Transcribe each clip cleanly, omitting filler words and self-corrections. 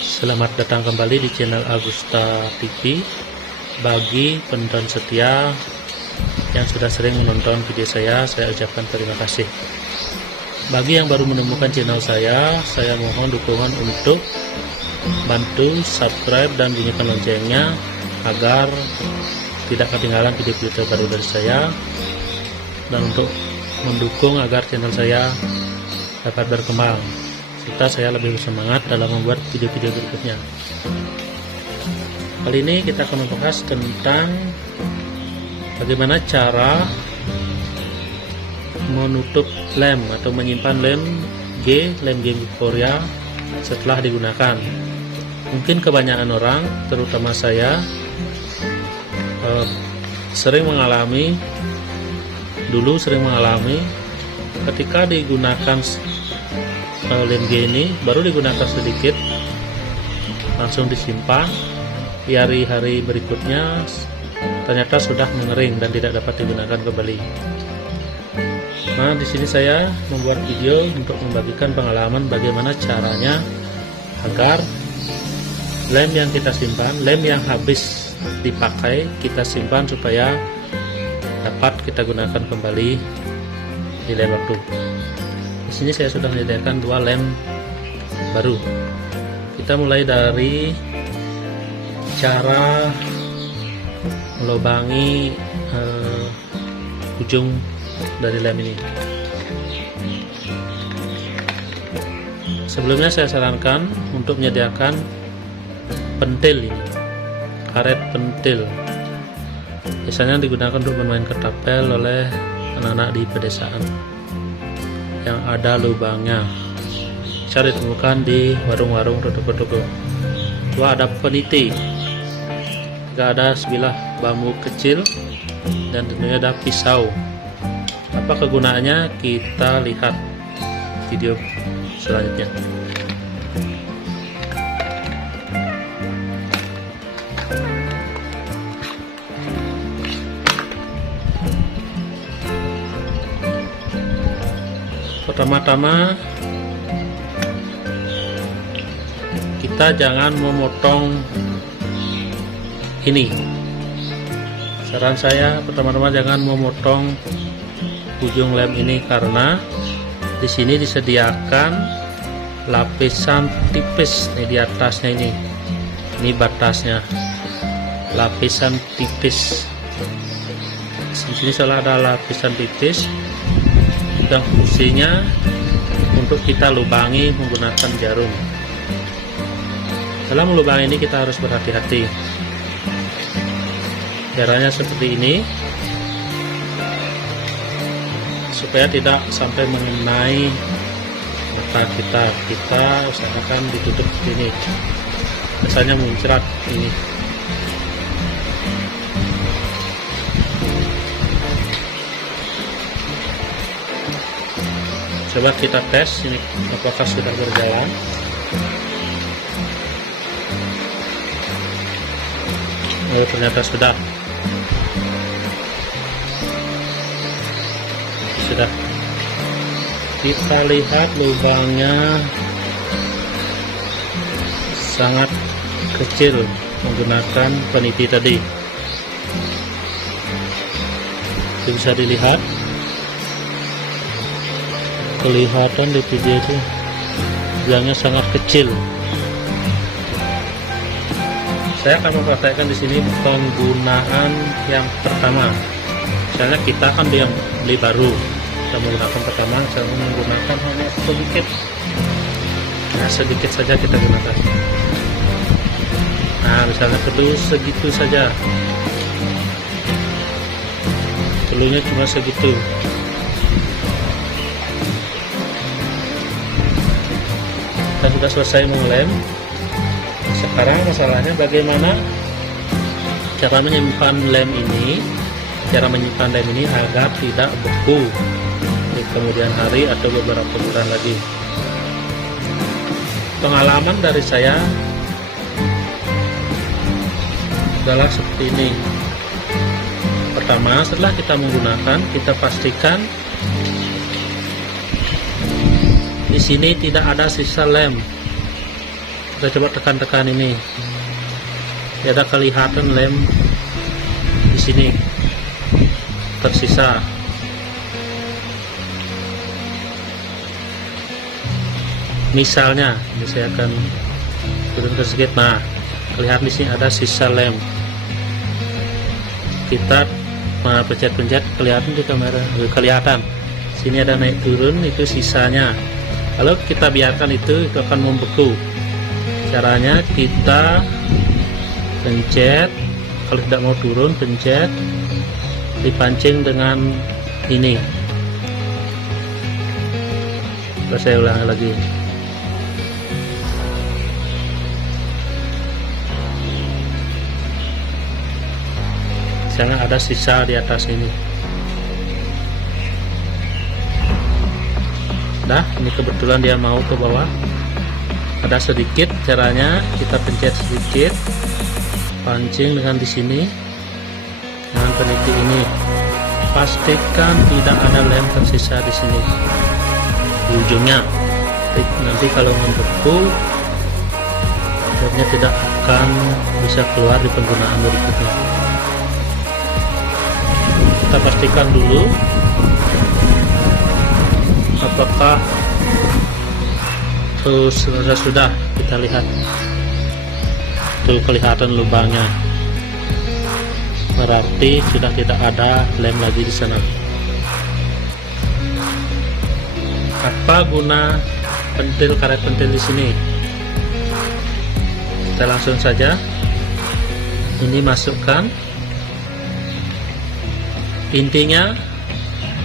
Selamat datang kembali di channel Agusta TV. Bagi penonton setia yang sudah sering menonton video saya ucapkan terima kasih. Bagi yang baru menemukan channel saya mohon dukungan untuk bantu subscribe dan bunyikan loncengnya agar tidak ketinggalan video-video terbaru dari saya, dan untuk mendukung agar channel saya dapat berkembang serta saya lebih bersemangat dalam membuat video-video berikutnya. Kali ini kita akan membahas tentang bagaimana cara menutup lem atau menyimpan lem game Korea setelah digunakan. Mungkin kebanyakan orang, terutama saya, sering mengalami ketika digunakan lem G ini baru digunakan sedikit langsung disimpan, di hari-hari berikutnya ternyata sudah mengering dan tidak dapat digunakan kembali. Nah, di sini saya membuat video untuk membagikan pengalaman bagaimana caranya agar lem yang kita simpan, lem yang habis dipakai kita simpan supaya dapat kita gunakan kembali di lain waktu. Di sini saya sudah menyediakan 2 lem baru. Kita mulai dari cara melubangi ujung dari lem ini. Sebelumnya saya sarankan untuk menyediakan pentil ini, karet pentil. Biasanya digunakan untuk bermain ketapel oleh anak-anak di pedesaan yang ada lubangnya. Bisa ditemukan di warung-warung, toko-toko. Dua, ada peniti. Jika ada sebilah bambu kecil, dan tentunya ada pisau. Apa kegunaannya? Kita lihat video selanjutnya. Pertama-tama kita jangan memotong ini. Saran saya pertama-tama jangan memotong ujung lem ini, karena di sini disediakan lapisan tipis nih di atasnya ini. Ini batasnya, lapisan tipis. Di sini salah ada lapisan tipis yang fungsinya untuk kita lubangi menggunakan jarum. Dalam melubangi ini kita harus berhati-hati. Caranya seperti ini supaya tidak sampai mengenai mata kita. Kita usahakan ditutup ini, biasanya muncrat ini. Coba kita tes ini apakah sudah berjalan. Oh, ternyata sudah. Kita lihat lubangnya sangat kecil menggunakan peniti tadi. Itu bisa dilihat, kelihatan di video itu lubangnya sangat kecil. Saya akan mempraktekkan di sini penggunaan yang pertama. Misalnya kita kan beli baru, kita menggunakan pertama, saya menggunakan hanya sedikit. Nah, sedikit saja kita gunakan. Nah, misalnya telur segitu saja, telurnya cuma segitu. Kita sudah selesai mengelem. Sekarang masalahnya bagaimana cara menyimpan lem ini, agar tidak beku di kemudian hari atau beberapa bulan lagi. Pengalaman dari saya adalah seperti ini. Pertama, setelah kita menggunakan, kita pastikan di sini tidak ada sisa lem. Kita coba tekan-tekan ini, tidak ada kelihatan lem di sini tersisa. Misalnya, ini saya akan turunkan sedikit. Nah, kelihatan di sini ada sisa lem. Kita pencet-pencet, kelihatan di kamera, kelihatan. Sini ada naik turun, itu sisanya. Kalau kita biarkan itu akan membeku. Caranya kita pencet, kalau tidak mau turun, pencet, dipancing dengan ini. Terus saya ulangi lagi. Jangan ada sisa di atas ini. Nah, ini kebetulan dia mau ke bawah. Ada sedikit, caranya kita pencet sedikit, pancing dengan di sini, dengan peniti ini. Pastikan tidak ada lem tersisa di sini, di ujungnya. Nanti kalau membeku, lemnya tidak akan bisa keluar di penggunaan berikutnya. Kita pastikan dulu apakah sudah kita lihat tuh, kelihatan lubangnya, berarti sudah tidak ada lem lagi di sana. Apa guna pentil, karet pentil di sini? Kita langsung saja ini masukkan. Intinya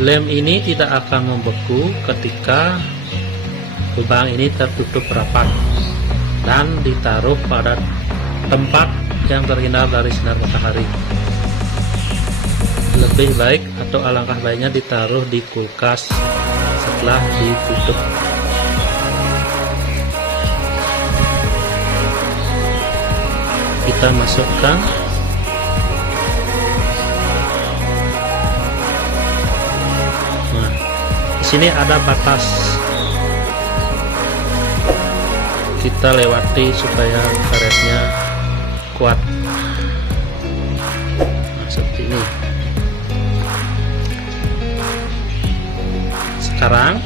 lem ini tidak akan membeku ketika lubang ini tertutup rapat dan ditaruh pada tempat yang terhindar dari sinar matahari. Lebih baik atau alangkah baiknya ditaruh di kulkas setelah ditutup. Kita masukkan. Nah, di sini ada batas. Kita lewati supaya karetnya kuat. Nah, seperti ini. Sekarang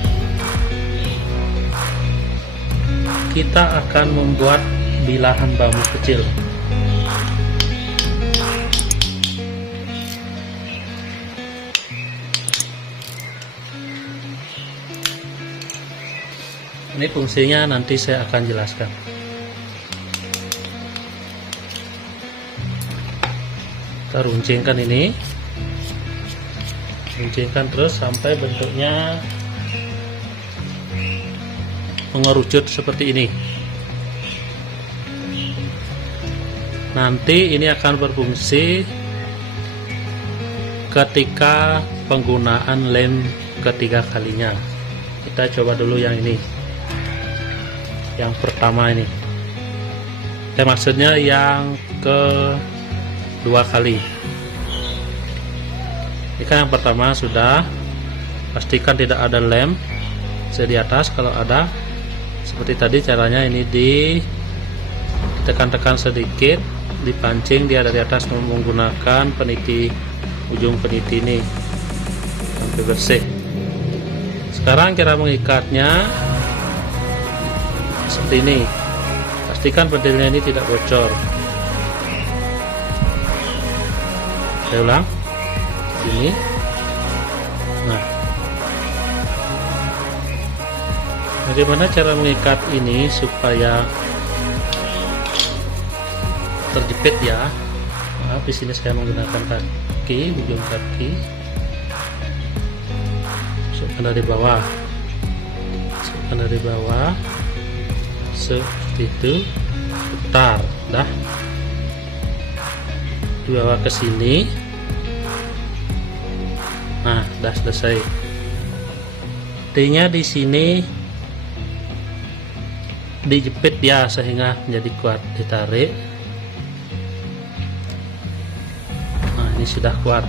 kita akan membuat bilahan bambu kecil. Ini fungsinya nanti saya akan jelaskan. Kita runcingkan ini, runcingkan terus sampai bentuknya mengerucut seperti ini. Nanti ini akan berfungsi ketika penggunaan lem ketiga kalinya. Kita coba dulu yang ini, yang pertama ini. Maksudnya yang kedua kali. Ini kan yang pertama sudah, pastikan tidak ada lem di atas. Kalau ada, seperti tadi caranya ini ditekan-tekan sedikit, dipancing dia dari atas menggunakan peniti, ujung peniti ini sampai bersih. Sekarang cara mengikatnya seperti ini. Pastikan pentilnya ini tidak bocor. Saya ulang ini. Nah, bagaimana cara mengikat ini supaya terjepit ya? Maaf, di sini saya menggunakan kaki, ujung kaki. Masukkan dari bawah, masukkan dari bawah. Seperti itu, putar, dah dibawa ke sini. Nah, dah selesai. Artinya di sini dijepit ya sehingga menjadi kuat, ditarik. Nah, ini sudah kuat.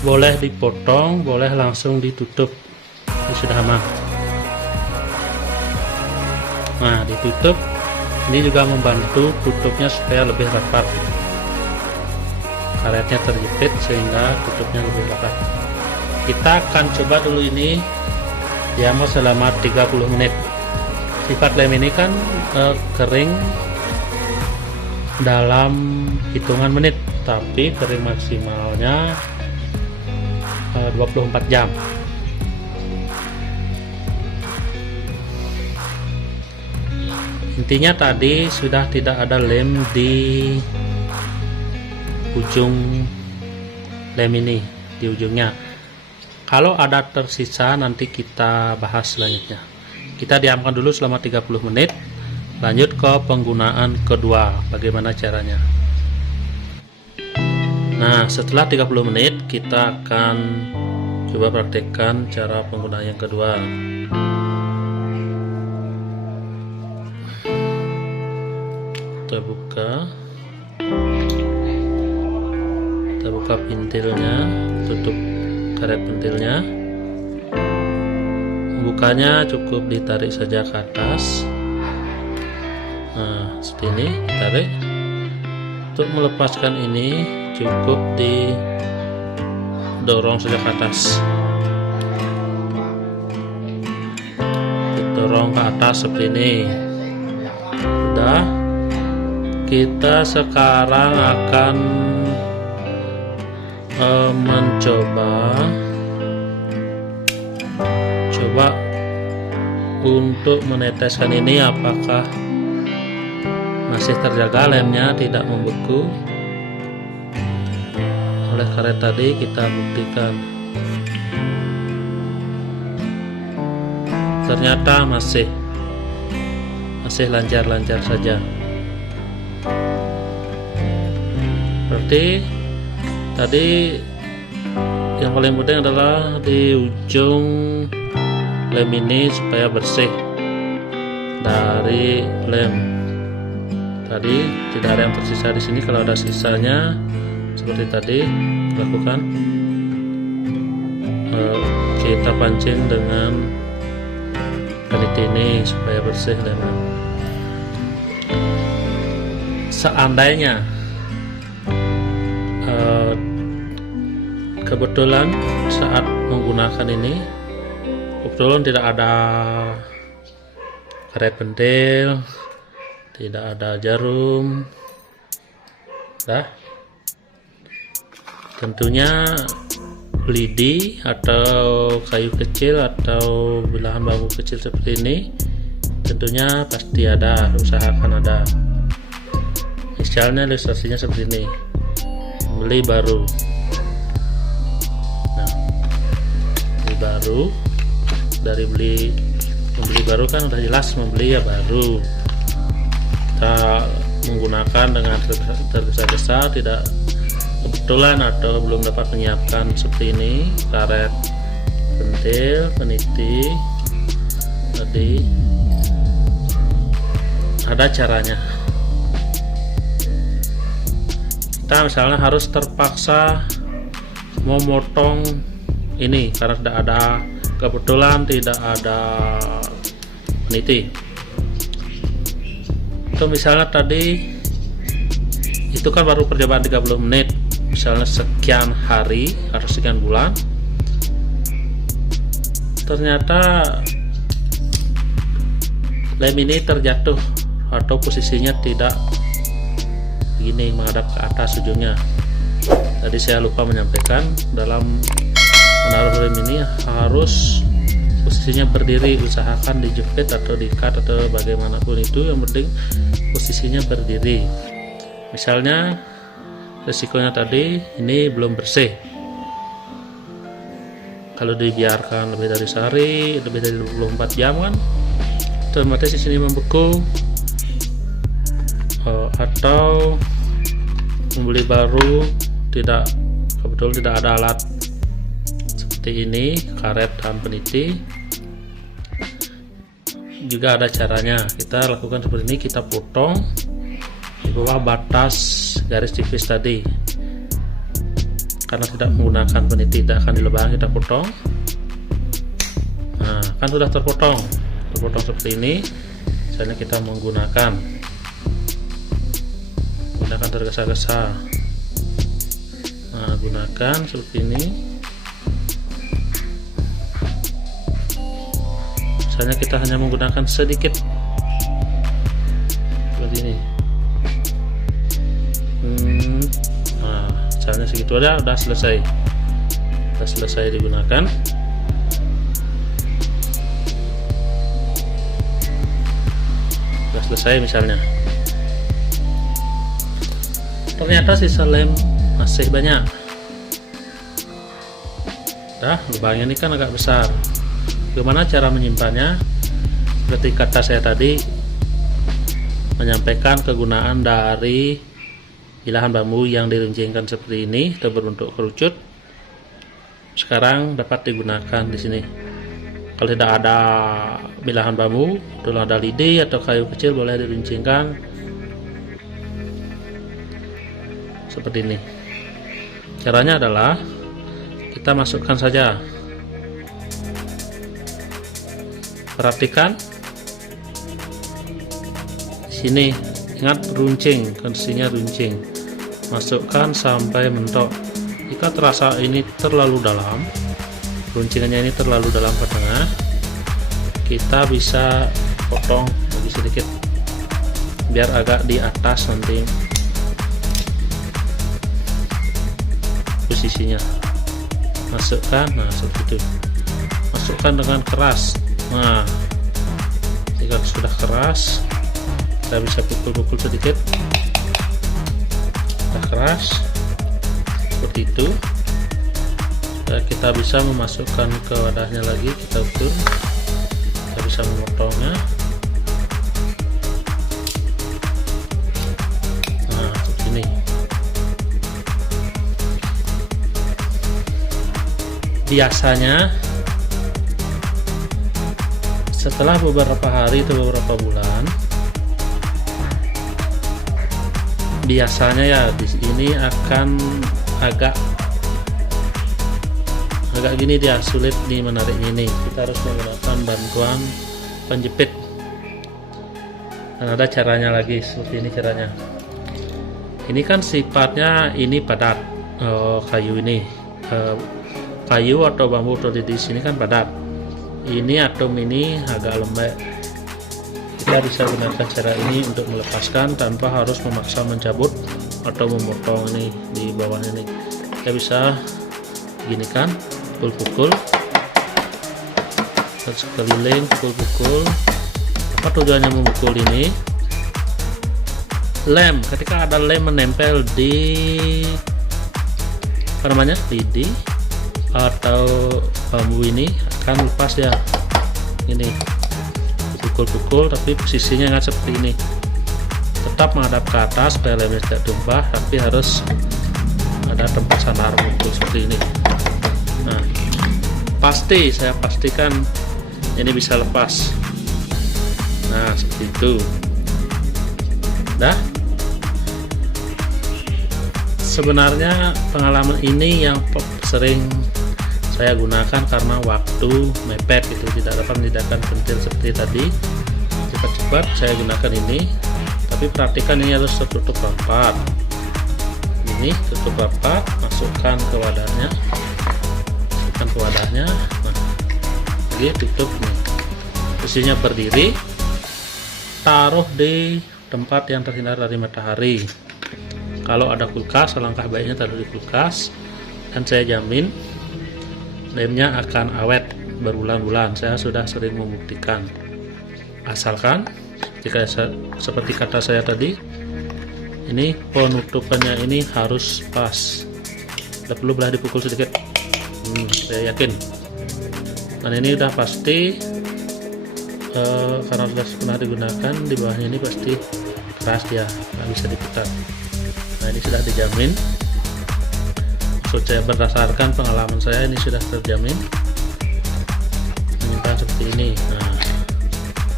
boleh dipotong, boleh langsung ditutup. Ini sudah aman. Nah, ditutup. Ini juga membantu tutupnya supaya lebih rapat. Karetnya terjepit sehingga tutupnya lebih rapat. Kita akan coba dulu ini diamkan selama 30 menit. Sifat lem ini kan kering dalam hitungan menit, tapi kering maksimalnya 24 jam. Intinya tadi sudah tidak ada lem di ujung lem ini, di ujungnya. Kalau ada tersisa nanti kita bahas selanjutnya. Kita diamkan dulu selama 30 menit. Lanjut ke penggunaan kedua. Bagaimana caranya? Nah, setelah 30 menit kita akan coba praktekkan cara penggunaan yang kedua. Kita buka pintilnya, tutup karet pintilnya. Bukanya cukup ditarik saja ke atas. Nah, seperti ini ditarik. Untuk melepaskan ini cukup didorong saja ke atas. Didorong ke atas seperti ini. Sudah. Kita sekarang akan mencoba untuk meneteskan ini apakah masih terjaga lemnya, tidak membeku. Oleh karet tadi kita buktikan, ternyata masih lancar-lancar saja. Berarti tadi yang paling penting adalah di ujung lem ini supaya bersih dari lem. Tadi tidak ada yang tersisa di sini. Kalau ada sisanya seperti tadi lakukan, kita pancing dengan peniti ini supaya bersih lemnya. Seandainya kebetulan saat menggunakan ini kebetulan tidak ada karet pentil, tidak ada jarum, tentunya lidi atau kayu kecil atau belahan bambu kecil seperti ini tentunya pasti ada, usahakan ada. Misalnya ilustrasinya seperti ini, beli baru. Nah, beli baru, dari membeli baru kan udah jelas membeli ya baru. Kita menggunakan dengan tergesa-gesa, tidak kebetulan atau belum dapat menyiapkan seperti ini karet pentil, peniti tadi, ada caranya. Kita misalnya harus terpaksa memotong ini karena kebetulan tidak ada peniti. Itu misalnya tadi itu kan baru percobaan 30 menit, misalnya sekian hari atau sekian bulan, ternyata lem ini terjatuh atau posisinya tidak begini menghadap ke atas ujungnya. Tadi saya lupa menyampaikan, dalam menaruh lem ini harus posisinya berdiri, usahakan dijepit atau diikat atau bagaimanapun itu, yang penting posisinya berdiri. Misalnya resikonya tadi ini belum bersih, kalau dibiarkan lebih dari sehari, lebih dari 24 jam kan otomatis di sini membeku. Atau membeli baru, kebetulan tidak ada alat seperti ini, karet dan peniti. Juga ada caranya, kita lakukan seperti ini, kita potong di bawah batas garis tipis tadi. karena tidak menggunakan peniti, tidak akan dilebang, kita potong. Nah, kan sudah terpotong seperti ini. Misalnya kita menggunakan tergesa-gesa. Nah, gunakan seperti ini. Misalnya kita hanya menggunakan sedikit seperti ini. Nah, misalnya segitu aja udah selesai. Digunakan. Udah selesai misalnya. Ternyata sisa lem masih banyak. Lubangnya ini kan agak besar. Bagaimana cara menyimpannya? Seperti kata saya tadi, menyampaikan kegunaan dari bilahan bambu yang diruncingkan seperti ini atau berbentuk kerucut. Sekarang dapat digunakan di sini. Kalau tidak ada bilahan bambu, kalau ada lidi atau kayu kecil, boleh diruncingkan seperti ini. Caranya adalah kita masukkan saja. Perhatikan di sini, ingat runcing, kondisinya runcing. Masukkan sampai mentok. Jika terasa ini terlalu dalam, runcingannya ini terlalu dalam ke tengah, kita bisa potong lagi sedikit biar agak di atas nanti posisinya. Masukkan, nah seperti itu. Masukkan dengan keras. Nah, jika sudah keras, kita bisa pukul-pukul sedikit. Sudah keras seperti itu. Kita bisa memasukkan ke wadahnya lagi, kita ukur. Kita bisa memotongnya. Nah, seperti ini. Biasanya setelah beberapa hari atau beberapa bulan, biasanya ya di sini akan agak gini, dia sulit di menariknya ini. Kita harus menggunakan bantuan penjepit. Dan ada caranya lagi, seperti ini caranya. Ini kan sifatnya ini padat, kayu ini, kayu atau bambu atau di sini kan padat. Ini atom ini agak lembek. Kita bisa gunakan cara ini untuk melepaskan tanpa harus memaksa mencabut atau memotong ini di bawahnya nih. Kita bisa gini kan, pukul-pukul sekeliling, pukul-pukul. Apa tujuannya memukul ini? Lem, ketika ada lem menempel di lidi atau bambu ini akan lepas ya. Ini pukul-pukul, tapi posisinya nggak seperti ini. Tetap menghadap ke atas supaya lemnya tidak tumpah, tapi harus ada tempat sandar pukul seperti ini. Nah, saya pastikan ini bisa lepas. Nah, seperti itu. Sebenarnya pengalaman ini yang sering saya gunakan karena waktu mepet, itu tidak dapat menjadikan pentil seperti tadi. Cepat-cepat saya gunakan ini, tapi perhatikan ini harus tertutup rapat. Ini tutup rapat, masukkan ke wadahnya. Nah, jadi tutup nih. Posisinya berdiri, taruh di tempat yang terhindar dari matahari. Kalau ada kulkas, alangkah baiknya taruh di kulkas, dan saya jamin lemnya akan awet berbulan-bulan. Saya sudah sering membuktikan. Asalkan jika seperti kata saya tadi, ini penutupannya ini harus pas. Tidak perlu belah dipukul sedikit. Saya yakin. Dan ini udah pasti, karena sudah pernah digunakan, di bawahnya ini pasti keras dia, nggak bisa diputar. Nah, ini sudah dijamin. Maksud saya berdasarkan pengalaman saya, ini sudah terjamin menyimpan seperti ini. Nah,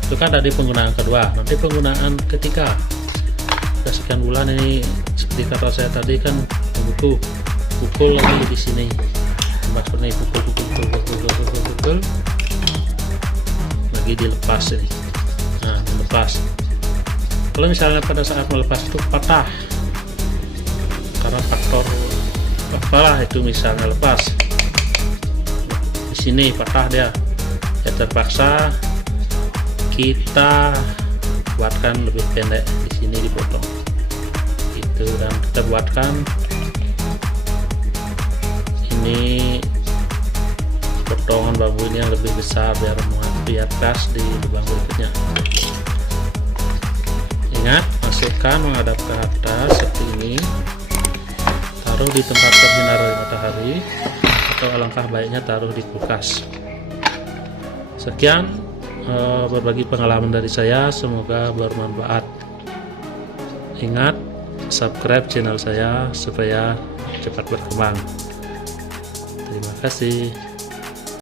itu kan tadi penggunaan kedua. Nanti penggunaan ketiga, sudah sekian bulan ini seperti kata saya tadi kan membutuh dipukul lagi di sini. Baksonya pukul lagi dilepas ini. Nah, dilepas. Kalau misalnya pada saat melepas itu patah karena faktor apalah itu, misalnya lepas di sini patah dia, ya terpaksa kita buatkan lebih pendek di sini, dipotong itu, dan kita buatkan ini potongan bambunya yang lebih besar biar gas di lubang berikutnya. Ingat, masukkan menghadap ke atas seperti ini, taruh di tempat terhindar dari matahari, atau alangkah baiknya taruh di kulkas. Sekian berbagi pengalaman dari saya, semoga bermanfaat. Ingat, subscribe channel saya supaya cepat berkembang. Terima kasih.